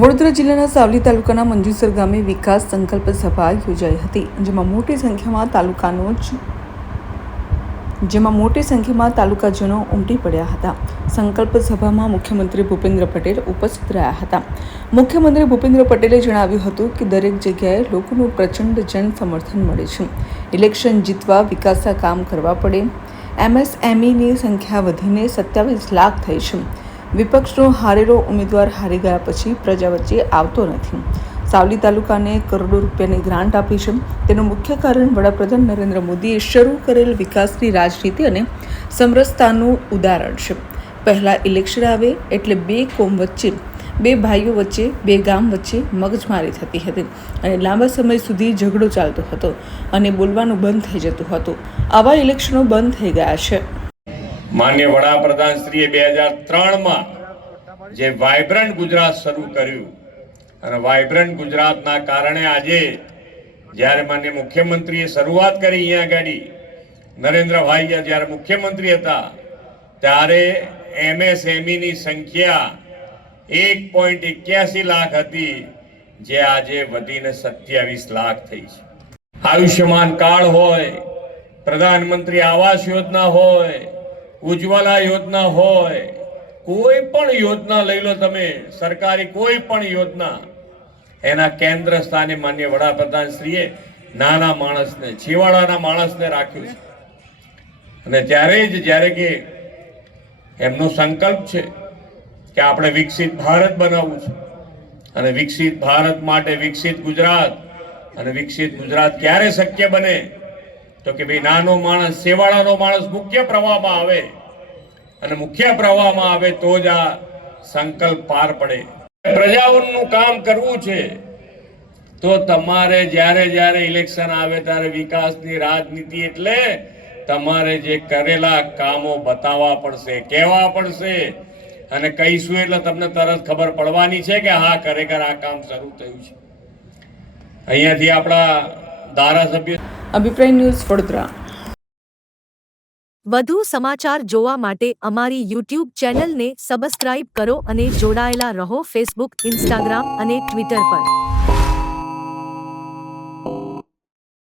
વડોદરા જિલ્લાના સાવલી તાલુકાના મંજુસર ગામે વિકાસ સંકલ્પ સભા યોજાઈ હતી, જેમાં મોટી સંખ્યામાં તાલુકાજનો ઉમટી પડ્યા હતા. સંકલ્પ સભામાં મુખ્યમંત્રી ભૂપેન્દ્ર પટેલ ઉપસ્થિત રહ્યા હતા. મુખ્યમંત્રી ભૂપેન્દ્ર પટેલે જણાવ્યું હતું કે દરેક જગ્યાએ લોકોનું પ્રચંડ જન સમર્થન મળે છે. ઇલેક્શન જીતવા વિકાસના કામ કરવા પડે. MSMEની સંખ્યા વધીને 27 લાખ થઈ છે. વિપક્ષનો હારેલો ઉમેદવાર હારી ગયા પછી પ્રજા વચ્ચે આવતો નથી. સાવલી તાલુકાને કરોડો રૂપિયાની ગ્રાન્ટ આપી છે. તેનું મુખ્ય કારણ વડાપ્રધાન નરેન્દ્ર મોદીએ શરૂ કરેલ વિકાસની રાજનીતિ અને સમરસતાનું ઉદાહરણ છે. પહેલાં ઇલેક્શન આવે એટલે બે કોમ વચ્ચે, બે ભાઈઓ વચ્ચે, બે ગામ વચ્ચે મગજમારી થતી હતી અને લાંબા સમય સુધી ઝઘડો ચાલતો હતો અને બોલવાનું બંધ થઈ જતું હતું. આવા ઇલેક્શનો બંધ થઈ ગયા છે. માન્ય વડાપ્રધાન શ્રીએ 2003માં જે વાઇબ્રન્ટ ગુજરાત શરૂ કર્યું અને વાઇબ્રન્ટ ગુજરાતના કારણે આજે જ્યારે માન્ય મુખ્યમંત્રીએ શરૂઆત કરી, અહીંયા આગળ નરેન્દ્રભાઈ જ્યારે મુખ્યમંત્રી હતા ત્યારે MSMEની સંખ્યા 1.81 લાખ હતી, જે આજે વધીને 27 લાખ થઈ છે. આયુષ્યમાન કાર્ડ હોય, પ્રધાનમંત્રી આવાસ યોજના હોય, ઉજ્જવલા યોજના હોય, કોઈ પણ યોજના લઈ લો તમે, સરકારી કોઈ પણ યોજના, એના કેન્દ્ર સ્થાને માન્ય વડાપ્રધાન શ્રીએ નાના માણસને, છેવાડાના માણસને રાખ્યું છે. અને ત્યારે જ જ્યારે કે એમનો સંકલ્પ છે કે આપણે વિકસિત ભારત બનાવવું છે અને વિકસિત ભારત માટે વિકસિત ગુજરાત, અને વિકસિત ગુજરાત ક્યારે શક્ય બને તો કે ભાઈ નાનો માણસ, સેવાળાનો માણસ મુખ્ય પ્રવાહમાં આવે, અને મુખ્ય પ્રવાહમાં આવે તો જ આ સંકલ્પ પાર પડે. પ્રજાઓનું કામ કરવું છે તો તમારે જ્યારે ઇલેક્શન આવે ત્યારે વિકાસની રાજનીતિ એટલે તમારે જે કરેલા કામો બતાવવા પડશે, કહેવા પડશે, અને કહીશું એટલે તમને તરત ખબર પડવાની છે કે હા ખરેખર આ કામ શરૂ થયું છે. અહીંયાથી આપણા ધારાસભ્ય અભિપ્રાય ન્યૂઝ વડોદરા. વધુ સમાચાર જોવા માટે અમારી YouTube ચેનલને સબસ્ક્રાઇબ કરો અને જોડાયેલા રહો Facebook, Instagram અને Twitter પર.